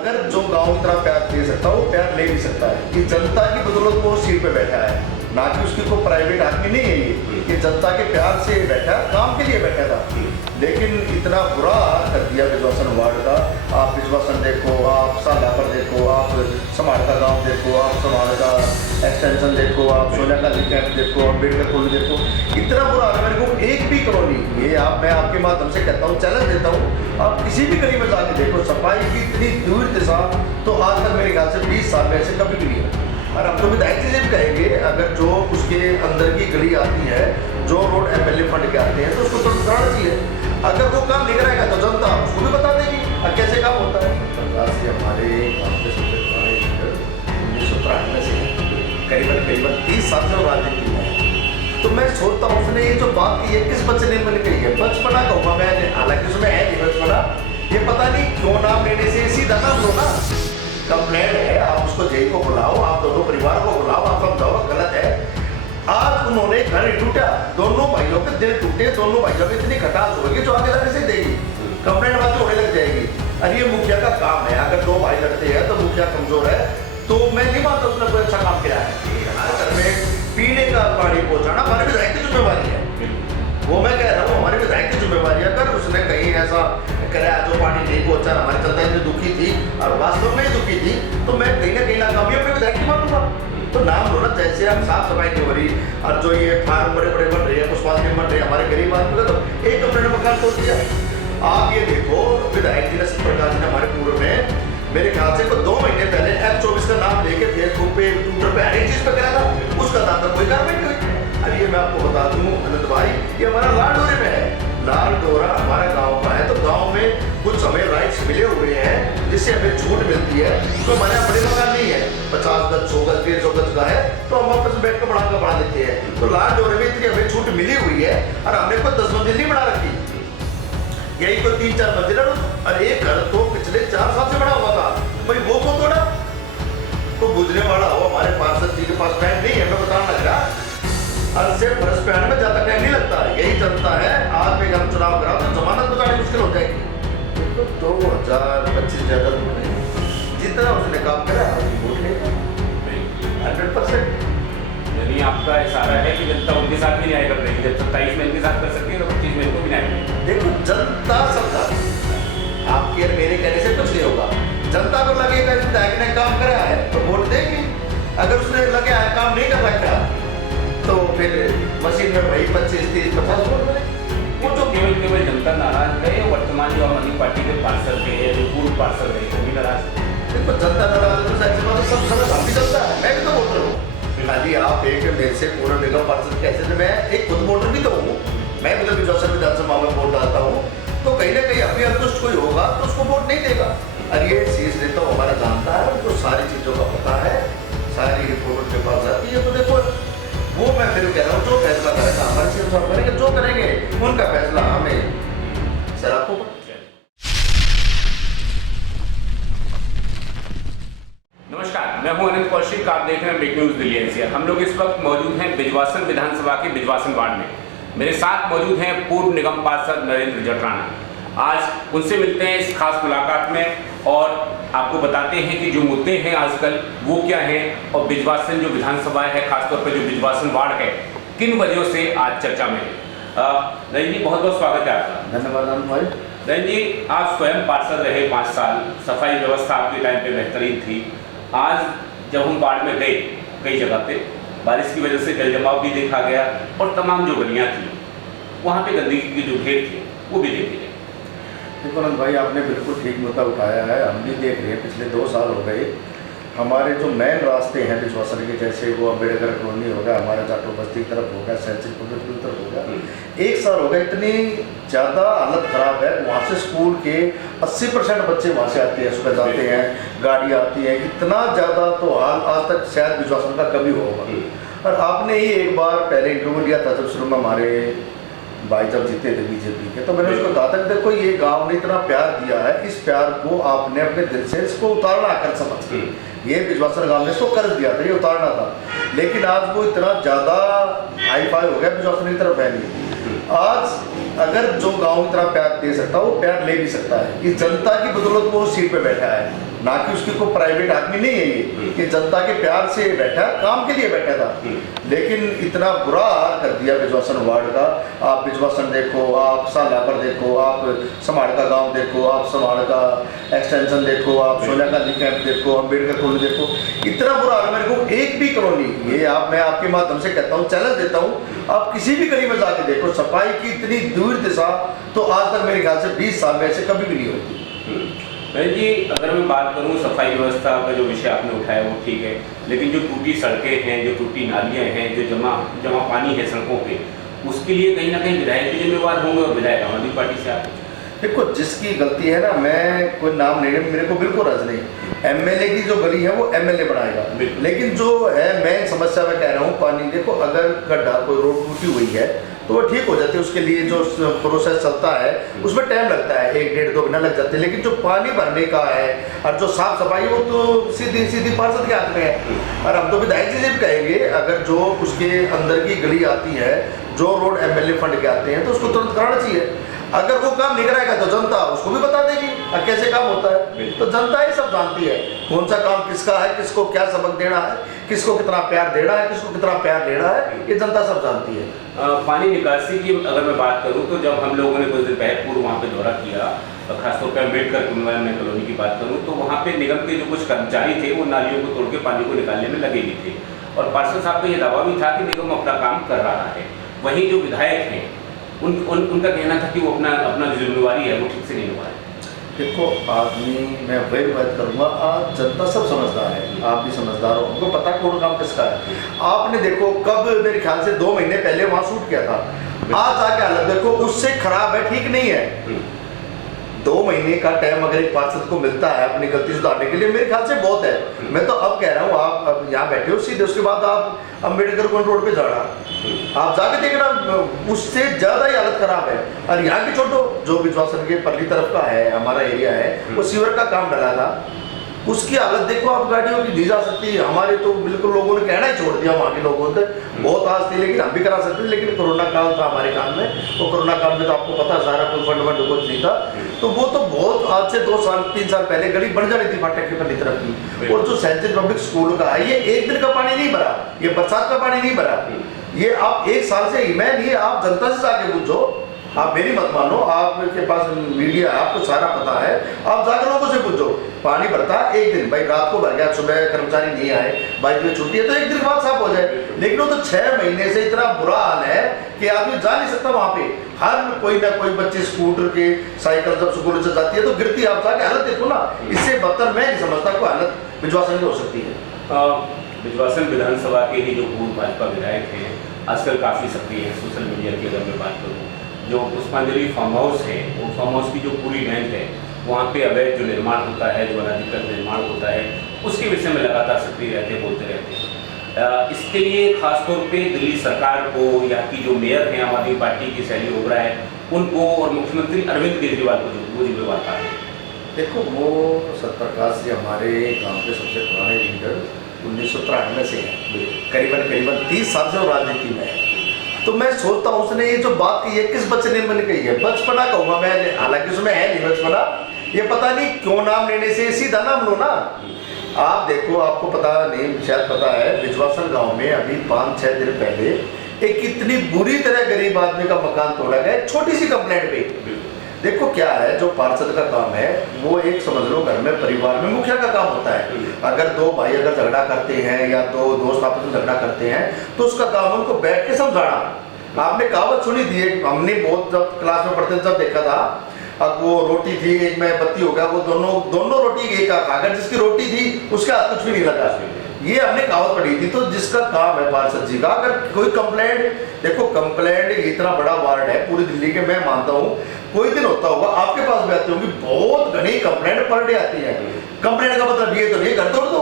अगर जो गांव इतना प्यार दे सकता है वो प्यार ले भी सकता है कि जनता की बदौलत वो सीट पे बैठा है, ना कि उसकी कोई प्राइवेट आदमी नहीं है ये जनता के प्यार से बैठा है, काम के लिए बैठा था। लेकिन इतना बुरा कर दिया बिजवासन वार्ड का। आप बिजवासन देखो, आप साला पर देखो, आप समाड़ का गाँव देखो, आप समाड़ का एक्सटेंशन देखो, आप सोनिया गांधी कैंप देखो, अम्बेडकर कॉलोनी देखो, इतना बुरा हाल है। मेरे को एक भी कॉलोनी ये मैं आपके माध्यम से कहता हूँ, चैलेंज देता हूँ, आप किसी भी गली में जाके देखो, सफाई की इतनी दूर दिशा तो आज तक मेरे ख्याल से 20 साल में ऐसे कभी भी नहीं है। और हम तो विधायक जी से भी कहेंगे, अगर जो उसके अंदर की गली आती है, जो रोड एमएलए फंड के आते हैं, तो उसको तो कराना चाहिए। अगर वो काम नहीं कराएगा तो जनता उसको भी बता देगी कैसे काम होता है। सरकार से हमारे गाँव के सबसे पुराने लीडर 1993 से करीबन 30 साल से राजनीति में है। तो मैं सोचता हूँ उसने ये जो बात की है किस बच्चे ने बन गई है, बचपना कहूँगा मैं, हालांकि उसमें है नहीं बचपना, ये पता नहीं क्यों नाम लेने से सीधा नाम लो ना। कंप्लेंट है, आप उसको जेल को बुलाओ, आप दोनों परिवार को बुलाओ, आप समझाओ गलत है। आज उन्होंने घर टूटा, दोनों भाइयों के दिल टूटे, दोनों भाइयों में इतनी खटास होगी जो आगे जाने से देगी, कंप्लेंट बात होने लग जाएगी। अरे ये मुखिया का काम है, अगर दो भाई लड़ते हैं तो मुखिया कमजोर है, तो मैं नहीं मानता उसने कोई अच्छा काम किया है। हमारे घर में पीने का पानी पहुंचाना हमारे विधायक की जिम्मेवारी है, वो मैं कह रहा हूँ हमारे विधायक की जिम्मेवारी है। अगर उसने कहीं ऐसा कराया जो पानी नहीं पहुंचा, हमारी जनता इतनी दुखी थी और वास्तव में ही दुखी थी, तो मैं कहीं ना कहीं ना कभी अपने विधायक की मानूंगा। तो नाम लो ना, जैसे हम साफ सफाई नहीं हो रही और जो ये फार्म बड़े बड़े बन रहे हैं, पुष्पालय बन रहे हैं, हमारे गरीब आदमी का तो एक कमरे में मकान तोड़ दिया। आप ये देखो, विधायक जी ने प्रकाश जी ने हमारे पूर्व में मेरे ख्याल से 2 महीने पहले F24 का नाम लेके फेसबुक पे, ट्विटर पे, हर एक चीज पे करा था, उसका नाम तक कोई कार्रवाई नहीं हुई। अरे ये मैं आपको बता दूं अनंत भाई, ये हमारा लालडोरे में है, लालडोरा हमारे गांव का है, तो गांव में कुछ हमें राइट्स मिले हुए हैं जिससे हमें छूट मिलती है। तो हमारे यहाँ बड़े मकान नहीं है, 50 गज 100 गज 150 गज का है, तो हम आपस में बैठ कर बढ़ा देते हैं। तो लालडोरे में इतनी हमें छूट मिली हुई है और हमने कोई 10 मंजिल नहीं बना रखी, यही कोई 3-4 मंजिल है। और एक घर तो पिछले 4 साल से बना हुआ था, भाई वो को तोड़ा। तो बुझने वाला हो, हमारे पार्षद जी के पास टाइम नहीं है, मैं बताना लग रहा से फर्श पे आने में ज्यादा टाइम नहीं लगता, यही चलता है। आज में हम चुनाव कराओ तो जमानत बचानी मुश्किल हो जाएगी। तो 2025 ज्यादा जितना उसने काम करा वोट लेगा 100%। यानी आपका इशारा है कि जनता उनके साथ भी न्याय कर रही है, जब 27 में इनके साथ कर सकती है तो 25 में इनको भी न्याय करेगी। देखो जनता सबका, आपके और मेरे कहने से कुछ नहीं होगा। जनता को लगेगा इस विधायक ने काम कराया है तो वोट देगी, अगर उसने लगे काम नहीं कर रखा तो फिर मशीन में वही 25-30-50 वोट मिले। वो जो केवल जनता नाराज है, वर्तमान जो आम आदमी पार्टी के पार्षद है, जो पूर्व पार्षद है, वो भी नाराज है। देखो जनता नाराज है तो सब समझ हम भी जनता है, मैं भी तो वोटर हूँ। खाली आप एक मेरे से पूर्व निगम पार्षद कैसे, तो मैं एक खुद वोटर भी तो हूँ, मैं मतलब बिजवासन विधानसभा में वोट डालता हूँ, तो कहीं ना कहीं अभी अंतुष्ट कोई होगा तो उसको वोट नहीं देगा। और ये शीर्ष नेता हमारा जानता है, उनको सारी चीज़ों का पता है, सारी रिपोर्ट उनके पास आती है। तो देखो वो मैं फिर कह रहा हूँ, जो फैसला करेगा हमारे से करेंगे, जो करेंगे उनका फैसला हमें सर आपको। नमस्कार, मैं हूं अनंत कौशिक, आप देख रहे हैं ब्रेक न्यूज दिल्ली एनसीआर। हम लोग इस वक्त मौजूद हैं बिजवासन विधानसभा के बिजवासन वार्ड में। मेरे साथ मौजूद हैं पूर्व निगम पार्षद नरेंद्र जटराना। आज उनसे मिलते हैं इस खास मुलाकात में और आपको बताते हैं कि जो मुद्दे हैं आजकल वो क्या हैं और बिजवासन जो विधानसभा है, खासतौर पर जो बिजवासन वार्ड है, किन वजहों से आज चर्चा में है। नरेंद्र जी, बहुत बहुत स्वागत है आपका। धन्यवाद अनंत भाई। नरेंद्र जी, आप स्वयं पार्षद रहे 5 साल, सफाई व्यवस्था आपके टाइम पे बेहतरीन थी। आज जब हम वार्ड में गए, कई जगह पे बारिश की वजह से जल जमाव भी देखा गया और तमाम जो गलियाँ थी वहाँ पे गंदगी के जो ढेर थे वो भी देखे गए। देखो अनंत भाई, आपने बिल्कुल ठीक मुद्दा उठाया है। हम भी देख रहे हैं, पिछले 2 साल हो गए हमारे जो मेन रास्ते हैं बिजवासन के, जैसे वो अम्बेडकर कॉलोनी हो गया, हमारा जाटो बस्ती की तरफ हो गया, सैंचिल की तरफ हो गया, 1 साल हो गया, इतनी ज़्यादा हालत ख़राब है। वहाँ से स्कूल के 80% बच्चे वहाँ से आते हैं, सुबह जाते हैं, गाड़ी आती है, इतना ज़्यादा तो हाल आज तक शायद बिजवासन का कभी होगा। और आपने ही एक बार पहले इंटरव्यू लिया था जब शुरू में हमारे भाई जब जीते थे बीजेपी के, तो मैंने उसको कहा था कि देखो ये गांव ने इतना प्यार दिया है, इस प्यार को आपने अपने दिल से इसको उतारना कर समझ के, ये बिजवासन गांव ने इसको कर दिया था, ये उतारना था। लेकिन आज वो इतना ज़्यादा हाई फाई हो गया, बिजवासन की तरफ है नहीं। आज अगर जो गांव इतना प्यार दे सकता है वो प्यार ले भी सकता है, कि जनता की बदौलत वो सीट पे बैठा है। ना कि उसकी कोई प्राइवेट आदमी नहीं है ये, कि जनता के प्यार से बैठा, काम के लिए बैठा था। लेकिन इतना बुरा हाल कर दिया बिजवासन वार्ड का। आप बिजवासन देखो, आप सालापर देखो, आप समाड़ का गांव देखो, आप समाड़ का एक्सटेंशन देखो, आप सोनिया गांधी कैंप देखो, अम्बेडकर कॉलोनी देखो, इतना बुरा हाल। मेरे को एक भी कॉलोनी, ये मैं आपके माध्यम से कहता हूँ, चैलेंज देता हूँ, आप किसी भी गली में जाके देखो, सफाई की इतनी दूर दिशा तो आज तक मेरे ख्याल से 20 साल में ऐसे कभी भी नहीं होती। भाई जी, अगर मैं बात करूं सफाई व्यवस्था का जो विषय आपने उठाया वो ठीक है, लेकिन जो टूटी सड़कें हैं, जो टूटी नालियां हैं, जो जमा पानी है सड़कों पे, उसके लिए कहीं ना कहीं विधायक भी जिम्मेवार होंगे और विधायक आम आदमी पार्टी से आते। देखो, जिसकी गलती है ना, मैं कोई नाम लेने में मेरे को बिल्कुल रज नहीं। एमएलए की जो गली है वो एमएलए बनाएगा, लेकिन जो है मेन समस्या मैं कह रहा हूँ, पानी। देखो, अगर गड्ढा कोई रोड टूटी हुई है तो वो ठीक हो जाती है, उसके लिए जो प्रोसेस चलता है उसमें टाइम लगता है, 1-1.5-2 महीना लग जाते हैं। लेकिन जो पानी भरने का है और जो साफ सफाई, वो तो सीधी पार्षद के हाथ में है। और हम तो विधायक जी से भी कहेंगे, अगर जो उसके अंदर की गली आती है, जो रोड एमएलए फंड के आते हैं, तो उसको तुरंत कराना चाहिए। अगर वो काम नहीं कराएगा तो जनता उसको भी बता देगी कैसे काम होता है। तो जनता ही सब जानती है कौन सा काम किसका है, किसको क्या सबक देना है, किसको कितना प्यार देना है, किसको कितना प्यार लेना है, ये जनता सब जानती है। पानी निकासी की अगर मैं बात करूं तो जब हम लोगों ने कुछ दिन पहले पूर्व वहाँ पे दौरा किया, खासतौर पर अम्बेडकर कॉलोनी की बात करूं तो वहाँ पे निगम के जो कुछ कर्मचारी थे वो नालियों को तोड़ के पानी को निकालने में लगे भी थे, और पार्षद साहब का ये दावा भी था कि निगम अपना काम कर रहा है। वहीं जो विधायक हैं उनका कहना था कि वो अपना जिम्मेवारी है वो ठीक से नहीं निभा रहे। देखो, आदमी, मैं वही बात करूँगा, आज जनता सब समझदार है, आप भी समझदार हो, उनको पता कौन काम किसका है। आपने देखो, कब मेरे ख्याल से 2 महीने पहले वहाँ शूट किया था, आज आके हालत देखो, उससे खराब है, ठीक नहीं है। 2 महीने का टाइम अगर एक पार्षद को मिलता है अपनी गलती सुधारने के लिए, मेरे ख्याल से बहुत है। मैं तो अब कह रहा हूँ, आप अब यहाँ बैठे हो, सीधे उसके बाद आप अम्बेडकर कॉलोनी रोड पे जाना, आप जाके देखना, उससे ज्यादा ही हालत खराब है। और यहाँ की छोटो, जो बिजवासन के परली तरफ का है, हमारा एरिया है, वो सीवर का काम डला था, उसकी हालत देखो आप, गाड़ियों की दी जा सकती है। हमारे तो बिल्कुल लोगों ने कहना ही छोड़ दिया, वहाँ के लोगों ने बहुत आस थी, लेकिन हम भी करा सकते थे, लेकिन कोरोना काल था हमारे काम में, तो कोरोना काल में तो आपको पता सारा कोई फंड कुछ नहीं था, तो वो तो बहुत आज से 2-3 साल पहले गली बन जा रही थी फाटक की पहली तरफ की। और जो सेंट पब्लिक स्कूल का है, ये एक दिन का पानी नहीं भरा, ये बरसात का पानी नहीं भरा, ये आप 1 साल से, मैं नहीं, आप जनता से जाके पूछो, आप मेरी मत मानो, आपके पास मीडिया, आपको सारा पता है, आप जाकर लोगों से पूछो, पानी भरता एक दिन, भाई रात को भर गया, सुबह कर्मचारी नहीं आए, बाइक में छुट्टी है, तो एक दिन बाद साफ हो जाए। लेकिन वो तो 6 महीने से इतना बुरा हाल है कि आदमी जा नहीं सकता वहाँ पे। हर कोई ना कोई बच्चे स्कूटर के, साइकिल जब स्कूल से जाती है तो गिरती है, आप जाके हालत देखो ना, इससे बदतर मैं नहीं समझता कोई हालत बिजवासन की हो सकती है। बिजवासन विधानसभा के ही जो पूर्व भाजपा विधायक हैं आजकल काफ़ी सक्रिय हैं सोशल मीडिया की। अगर मैं बात करूँ, जो पुष्पांजलि फार्म हाउस है, वो फार्म हाउस की जो पूरी रेंज है, वहाँ पे अवैध जो निर्माण होता है, जो अनाधिकृत निर्माण होता है, उसके विषय में लगातार सक्रिय रहते हैं, बोलते रहते हैं। इसके लिए खासतौर पे दिल्ली सरकार को, यहाँ की जो मेयर हैं आम आदमी पार्टी की शैली ओबरा है, उनको और मुख्यमंत्री अरविंद केजरीवाल को जो वो जिम्मेवार था। देखो, वो सत्यप्रकाश जी हमारे गांव के सबसे पुराने लीडर 1993 से हैं, करीबन 30 साल से वो राजनीति में है। तो मैं सोचता हूँ उसने ये जो बात की है किस बच्चे ने मैंने कही है, बचपना कहूँगा मैं, हालांकि उसमें है नहीं बचपना, ये पता नहीं क्यों नाम लेने से सीधा नाम लो ना। आप देखो, आपको पता नहीं, शायद पता है, बिजवासन गांव में अभी 5-6 दिन पहले एक इतनी बुरी तरह गरीब आदमी का मकान तोड़ा गया, एक छोटी सी कंप्लेंट पे। देखो क्या है, जो पार्षद का काम है वो एक समझ लो घर में परिवार में मुखिया का काम होता है। अगर 2 भाई अगर झगड़ा करते हैं या 2 दोस्त आपस में झगड़ा करते हैं तो उसका काम उनको बैठ के समझाना। आपने कहावत सुनी थी, हमने बहुत जब क्लास में पढ़ते जब देखा था, अब वो रोटी थी, एक में बत्ती हो गया, वो दोनों रोटी एक खाकर जिसकी रोटी थी उसका हाथ कुछ भी नहीं लगा। ये हमने कहावत पढ़ी थी। तो जिसका काम है पार्षद जी का, अगर कोई कंप्लेंट, देखो कंप्लेंट इतना बड़ा वार्ड है पूरी दिल्ली के, मैं मानता हूँ कोई दिन होता होगा आपके पास भी आती होगी, बहुत घनी कंप्लेंट पर डे आती है। कंप्लेंट का मतलब ये तो नहीं घर तोड़ दो,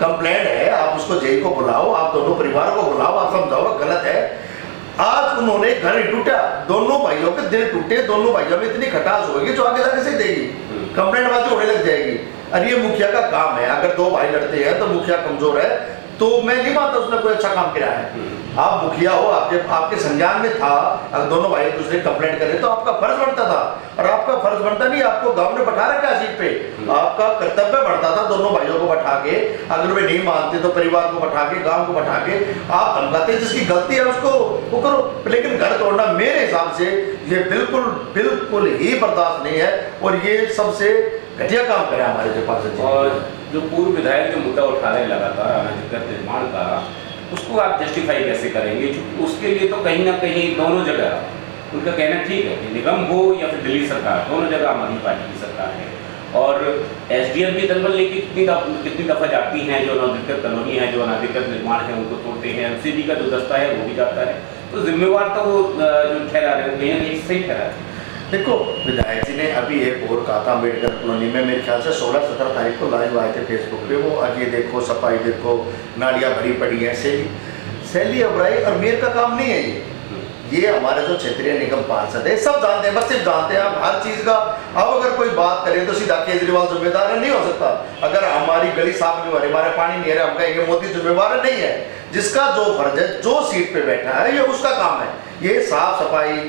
कंप्लेंट है आप उसको जेई को बुलाओ, आप दोनों परिवार को बुलाओ, आप समझाओ गलत है। आज उन्होंने घर ही टूटा, दोनों भाइयों के दिल टूटे, दोनों भाइयों में इतनी खटास होगी जो आगे जाके से देगी, कंप्लेंट बाजी होने लग जाएगी। अरे ये मुखिया का काम है, अगर 2 भाई लड़ते हैं तो मुखिया कमजोर है तो मैं नहीं मानता उसने कोई अच्छा काम किया है। आप मुखिया हो, आपके संज्ञान में था, अगर दोनों भाई दूसरे कंप्लेंट करे तो आपका फर्ज बनता था, और आपका फर्ज बनता नहीं, आपको गांव ने बैठा रखा सीट पे, आपका कर्तव्य बढ़ता था दोनों भाइयों को बैठा के, अगर वे नहीं मानते तो परिवार को बैठा के, गांव को बैठा के आप धमकाते, जिसकी गलती है उसको वो करो, लेकिन घर तोड़ना मेरे हिसाब से ये बिल्कुल बिल्कुल ही बर्दाश्त नहीं है, और ये सबसे घटिया काम करे हमारे जो पार्षद। और जो पूर्व विधायक जो मुद्दा उठा रहे हैं लगातार अनधिकृत निर्माण का, उसको आप जस्टिफाई कैसे करेंगे? क्योंकि उसके लिए तो कहीं ना कहीं दोनों जगह उनका कहना ठीक है कि निगम हो या फिर दिल्ली सरकार, दोनों जगह आम आदमी पार्टी की सरकार है, और एसडीएम भी दलबल लेके कितनी दफ़ा जाती हैं, जो अनधिकृत कॉलोनी है, जो अनधिकृत निर्माण है उनको तोड़ते हैं, एमसीडी का जो दस्ता है वो भी जाता है, तो जिम्मेवार तो वो जो ठहरा रहे हैं कहीं ना कहीं सही ठहरा है। देखो, विधायक जी ने अभी एक और कहा था अम्बेडकर कॉलोनी में, मेरे ख्याल से 16-17 तारीख को लाइव आए थे फेसबुक पे, वो आगे देखो, सफाई देखो, नालियाँ भरी पड़ी हैं, सैली अबराई और मेयर का काम नहीं है ये हमारे जो क्षेत्रीय निगम पार्षद है सब जानते हैं, बस सिर्फ जानते हैं। आप हर चीज़ का अब अगर कोई बात करें तो सीधा केजरीवाल जिम्मेदार है, नहीं हो सकता। अगर हमारी गली साफ नहीं हो रही, हमारे पानी नहीं आ रहा, हम कहेंगे मोदी जिम्मेवार है, नहीं है। जिसका जो फर्ज है, जो सीट पे बैठा है, ये उसका काम है। ये साफ सफाई,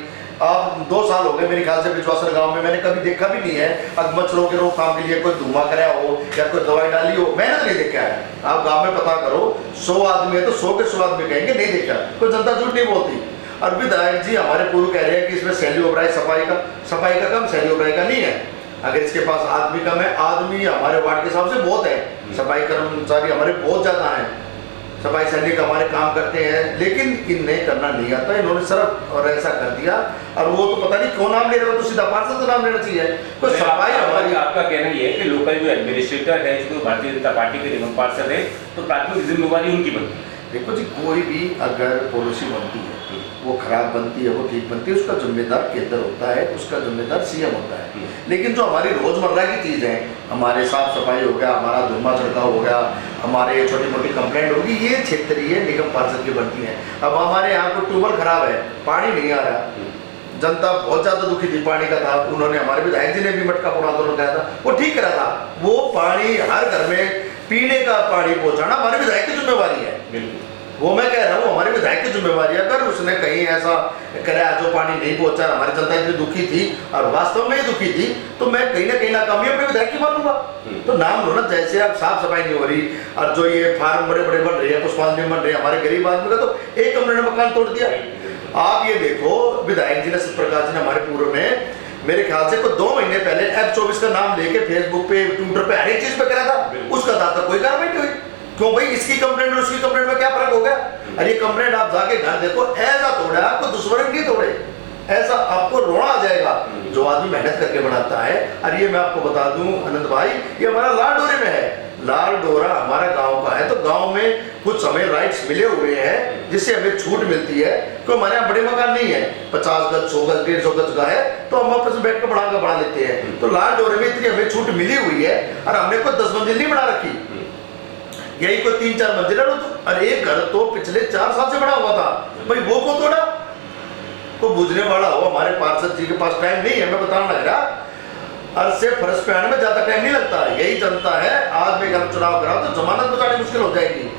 आप 2 साल हो गए मेरे ख्याल से बिजवासन गांव में, मैंने कभी देखा भी नहीं है अब मच्छरों के रोकथाम के लिए कोई धुआं कराया हो या कोई दवाई डाली हो, मैंने तो नहीं देखा है। आप गांव में पता करो, 100 आदमी है तो 100 के 100 आदमी कहेंगे नहीं देखा, कोई जनता झूठ नहीं बोलती। और विधायक जी हमारे पूर्व कह रहे हैं कि इसमें सैली ओबराय सफाई का काम सैली ओबराय का नहीं है। अगर इसके पास आदमी कम है, आदमी हमारे वार्ड के हिसाब से बहुत है, सफाई कर्मचारी हमारे बहुत ज़्यादा हैं, सफाई सैनिक हमारे काम करते हैं, लेकिन इन्हें करना नहीं आता। इन्होंने सिर्फ और ऐसा कर दिया, और वो तो पता नहीं क्यों नाम ले रहे हो, तो सीधा पार्षद का नाम लेना चाहिए। तो सफाई हमारी, आपका कहना ये है कि लोकल जो एडमिनिस्ट्रेटर है, जो भारतीय जनता पार्टी के निगम पार्षद है, तो प्राथमिक जिम्मेवारी उनकी बनती है। देखो जी, कोई भी अगर पॉलिसी बनती है, वो खराब बनती है, वो ठीक बनती है, उसका जिम्मेदार केंद्र होता है, उसका जिम्मेदार सीएम होता है। लेकिन जो हमारी रोजमर्रा की चीज़ है, हमारे साफ सफाई हो गया, हमारा धुआं छिड़काव हो गया, हमारे छोटी मोटी कंप्लेंट होगी, ये क्षेत्रीय निगम पार्षद की बनती है। अब हमारे यहाँ को ट्यूबवेल खराब है, पानी नहीं आ रहा, जनता बहुत ज़्यादा दुखी थी, पानी का था, उन्होंने हमारे विधायक जी ने भी मटका फोड़ा तो लगाया था, वो ठीक करा था। वो पानी हर घर में पीने का पानी पहुँचाना हमारे विधायक की जिम्मेवारी है। वो मैं कह रहा हूँ हमारे विधायक की जिम्मेवारी है। अगर उसने कहीं ऐसा कराया जो पानी नहीं पहुंचा, हमारी जनता इतनी दुखी थी और वास्तव में ही दुखी थी, तो मैं कहीं ना कहीं नाकामी अपने विधायक की मानूंगा। तो नाम लो ना, जैसे अब साफ सफाई नहीं हो रही, और जो ये फार्म बड़े बड़े बन रहे हैं, पुष्पांजलि बन रहे हैं, हमारे गरीब आदमी का तो एक कमरे ने मकान तोड़ दिया। आप ये देखो, विधायक जी ने, सत्यप्रकाश जी ने हमारे पूर्व में मेरे ख्याल से कुछ 2 महीने पहले F24 का नाम लेके फेसबुक पे, ट्विटर पे, हर एक चीज पे करा था, उसका था कोई कार्रवाई नहीं हुई। क्यों भाई? इसकी कंप्लेंट और उसकी कंप्लेंट में क्या फर्क हो गया? अरे कंप्लेंट आप जाके घर देखो, ऐसा तोड़ा, आपको दुश्मन नहीं तोड़े, ऐसा आपको रोना आ जाएगा जो आदमी मेहनत करके बनाता है। और ये मैं आपको बता दूं अनंत भाई, ये हमारा लाल डोरे में है, लाल डोरा हमारा गांव का है, तो गांव में कुछ हमें राइट्स मिले हुए हैं जिससे हमें छूट मिलती है। तो हमारे यहाँ बड़े मकान नहीं है, 50 गज, 100 गज, 150 गज का है, तो हम आपस में बैठ कर बढ़ा लेते हैं। तो लाल डोरे में इतनी हमें छूट मिली हुई है, और हमने कोई 10 मंजिल नहीं बना रखी, यही कोई 3-4 मंजिल है। और एक घर तो पिछले 4 साल से बना हुआ था, भाई वो को तोड़ा? तो बुझने वाला हो, हमारे पार्षद जी के पास टाइम नहीं है, मैं बताना लग रहा, और से फर्श पे आने में ज्यादा टाइम नहीं लगता। यही जनता है, आज में अगर चुनाव कराओ तो जमानत बचानी मुश्किल हो जाएगी।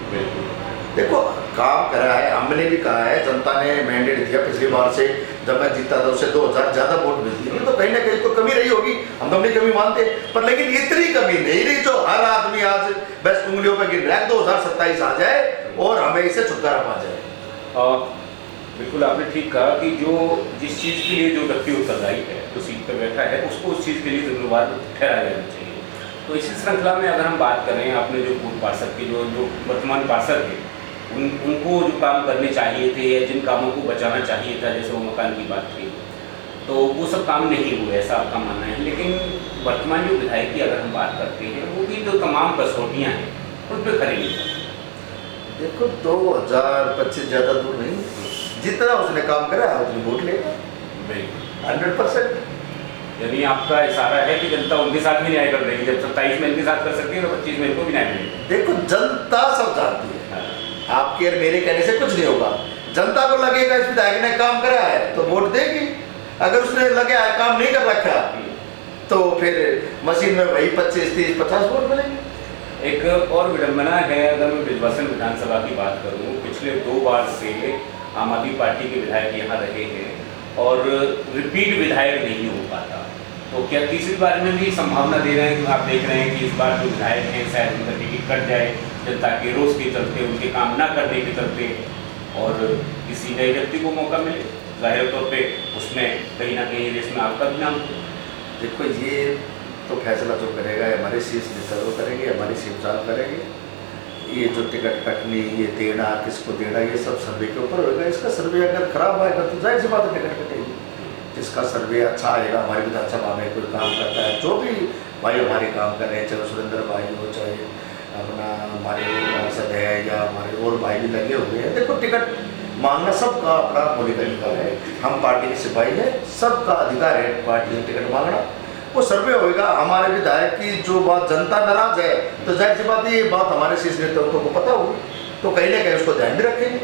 देखो, काम करा है, हमने भी कहा है, जनता ने मैंडेट दिया पिछली बार से, जब मैं जीता था उससे 2000 ज्यादा वोट मिलती है, तो कहीं ना कहीं तो कमी रही होगी, हम तो अपनी कमी मानते, पर लेकिन इतनी कमी नहीं रही जो हर आदमी आज बस उंगलियों पर गिन रहा है। 2027 आ जाए और हमें इसे छुटकारा पा जाए। बिल्कुल आपने ठीक कहा कि जो जिस चीज़ के लिए जो व्यक्ति उत्तरदायी है, जो सीट पर बैठा है, उसको उस चीज़ के लिए जिम्मेवार ठहराया जाना चाहिए। तो इसी श्रृंखला में अगर हम बात करें, आपने जो पूर्व पार्षद के जो वर्तमान पार्षद थे, उनको जो काम करने चाहिए थे या जिन कामों को बचाना चाहिए था, जैसे वो मकान की बात थी, तो वो सब काम नहीं हुए, ऐसा आपका मानना है। लेकिन वर्तमान जो विधायक की अगर हम बात करते हैं, वो भी जो तमाम कसौटियाँ हैं उन पर खरी नहीं करती। देखो, 2025 ज़्यादा दूर नहीं, जितना उसने काम करा है उतनी वोट लेगा 100%। यानी आपका इशारा है कि जनता उनके साथ भी न्याय कर देगी, जब 27 में इनके साथ कर सकती है तो 25 में इनको भी न्याय मिलेगा। देखो, जनता सब जानती है, आपके और मेरे कहने से कुछ नहीं होगा। जनता को लगेगा इस विधायक ने काम करा है तो वोट देगी, अगर उसने लगे काम नहीं कर रखा तो फिर मशीन में वही 25, 30, 50 वोट मिलेंगे। एक और विडंबना है, अगर मैं बिजवासन विधानसभा की बात करूं, पिछले 2 बार से आम आदमी पार्टी के विधायक यहाँ रहे हैं और रिपीट विधायक नहीं हो पाता, तो क्या तीसरी बार में भी संभावना दे रहे हैं कि आप देख रहे हैं कि इस बार जो विधायक हैं शायद उनका टिकट कट जाए जनता के रोष के चलते, उनके काम ना करने के चलते, और किसी नए व्यक्ति को मौका मिले, जाहिर तौर पे उसमें कहीं ना कहीं रेस में आपका भी नाम हो। देखो, ये तो फैसला जो करेगा हमारे शीर्ष नेता वो करेंगे, हमारी सीएम साहब करेंगे। ये जो टिकट कटनी, ये देना, किसको देना, ये सब सर्वे के ऊपर होगा। इसका सर्वे अगर खराब आएगा तो जाहिर सी बात है टिकट कटेगी। जिसका सर्वे अच्छा आएगा, हमारी विधानसभा में कोई काम करता है, जो भी भाई हमारे काम कर रहे हैं, चाहे सुरेंद्र भाई हो, चाहे अपना हमारे सांसद है या हमारे और भाई भी लगे हुए हैं। देखो, टिकट मांगना सबका अपना मौलिक अधिकार है। हम पार्टी के सिपाही हैं, सबका अधिकार है पार्टी में टिकट मांगना। वो सर्वे होएगा। हमारे विधायक की जो बात जनता नाराज है, तो जाहिर सी बात ये बात हमारे शीर्ष नेतृत्व को पता होगी, तो कहीं ना कहीं उसको ध्यान में रखेंगे।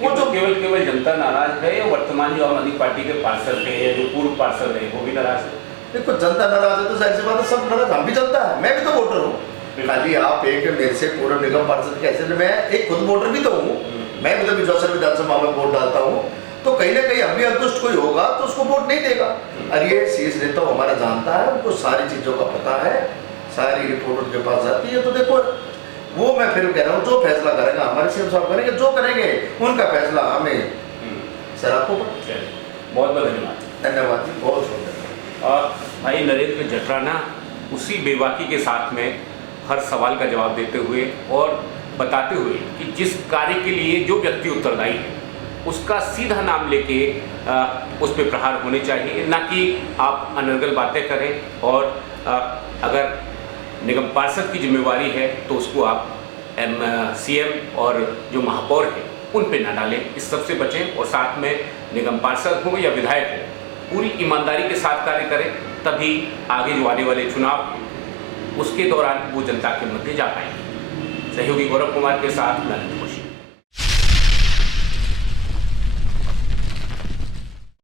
वो जो केवल जनता नाराज है, या वर्तमान जो आम आदमी पार्टी के पार्षद हैं या जो पूर्व पार्षद हैं वो भी नाराज है? देखो, जनता नाराज है तो जाहिर सी बात है सब नाराज, हम भी जनता है, मैं भी तो वोटर हूँ। खाली आप एक मेरे से पूर्व निगम पार्षद कैसे, मैं एक खुद वोटर भी तो हूँ, मैं भी तो बिजवासन विधानसभा में वोट डालता हूँ, तो कहीं ना कहीं अभी असंतुष्ट कोई होगा तो उसको वोट नहीं देगा। और ये शीर्ष नेता हमारा जानता है, उनको सारी चीज़ों का पता है, सारी रिपोर्ट उनके पास जाती है। तो देखो, वो मैं फिर कह रहा हूँ, जो फैसला करेगा हमारे सीएम साहब करेंगे, जो करेंगे उनका फैसला हमें सर आपको बहुत बहुत धन्यवाद। धन्यवाद जी, बहुत बहुत धन्यवाद। और भाई नरेंद्र जटराना उसी बेबाकी के साथ में हर सवाल का जवाब देते हुए और बताते हुए कि जिस कार्य के लिए जो व्यक्ति उत्तरदायी है उसका सीधा नाम लेके उस पर प्रहार होने चाहिए, ना कि आप अनर्गल बातें करें। और अगर निगम पार्षद की जिम्मेवारी है तो उसको आप सीएम और जो महापौर हैं उन पे ना डालें, इस सबसे बचें। और साथ में निगम पार्षद हो या विधायक हो, पूरी ईमानदारी के साथ कार्य करें, तभी आगे जो आने वाले चुनाव हैं उसके दौरान वो जनता के मध्य जा पाएंगे। सहयोगी गौरव कुमार के साथ मैं